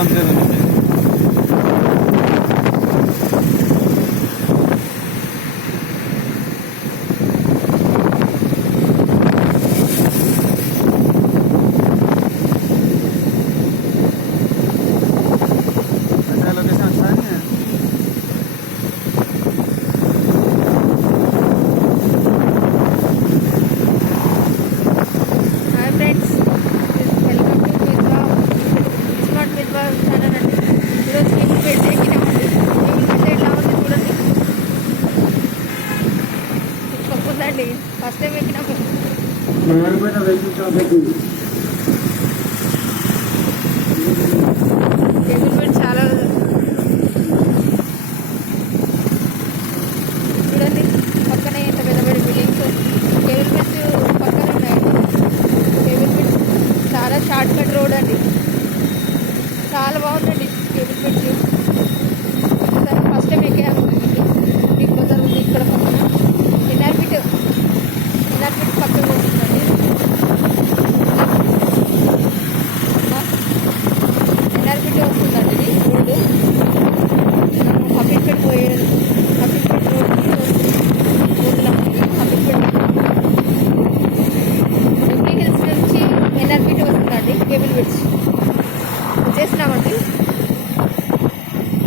Complete ఉంది. First time ఎక్కినాము. Cable bed చాలా చూడండి, పక్కనే ఎంత పెద్ద పెద్ద బిల్డింగ్స్. కేబుల్ బెడ్స్ పక్కన ఉన్నాయండి. కేబుల్ బెడ్స్ చాలా షార్ట్ కట్ రోడ్ అండి, చాలా బాగుందండి కేబుల్ బెడ్స్. ఫస్ట్ టైం ఎక్కాము. బిగ్ బజార్ ఉంది ఇక్కడ పక్కన. ఎన్ఆర్పిట్ పక్కన వస్తుందండి. ఎన్ఆర్పిట్ వస్తుందండి ఇది రోడ్డు. మనము హబీబ్పేట్ పోయేది. హబీబ్పేట్ రోడ్డులో ఉంది హబీబ్పేట్. జూబ్లీ హిల్స్ నుంచి ఎన్ఆర్పిట్ వస్తుందండి కేబుల్ బెడ్స్. వచ్చేసినామండి.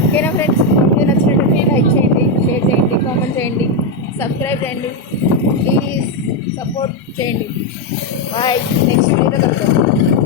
ఓకేనా ఫ్రెండ్స్, వీడియో నచ్చినట్లయితే లైక్ చేయండి, షేర్ చేయండి, కామెంట్ చేయండి, సబ్స్క్రైబ్ చేయండి, ప్లీజ్ సపోర్ట్ చేయండి.